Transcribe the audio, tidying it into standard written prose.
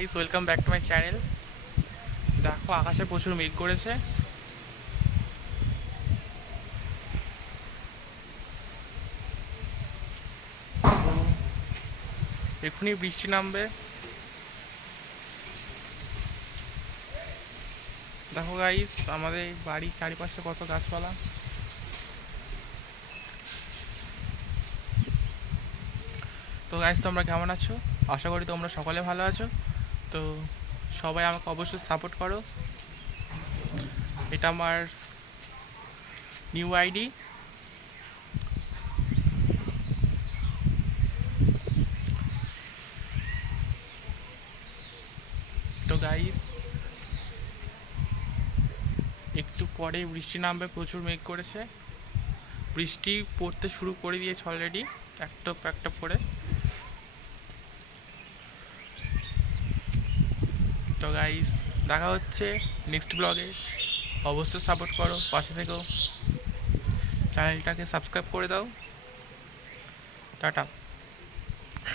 Guys, welcome back to my channel. দেখো, আকাশে প্রচুর মেঘ করেছে। এক্ষুনি বৃষ্টি নামবে। দেখো গাইস, আমাদের বাড়ির চারিপাশে কত গাছপালা। তো গাইস, তোমরা কেমন আছো? আশা করি তোমরা সকলে ভালো আছো। তো সবাই আমাকে অবশ্যই সাপোর্ট করো। এটা আমার নিউ আইডি। তো গাইস, একটু পরে বৃষ্টি নামবে, প্রচুর মেঘ করেছে। বৃষ্টি পড়তে শুরু করে দিয়েছে অলরেডি, একটা একটা করে। তো গাইস, দেখা হচ্ছে নেক্সট ব্লগে। অবশ্যই সাপোর্ট করো, পাশে থেকেও চ্যানেলটাকে সাবস্ক্রাইব করে দাও। টাটা।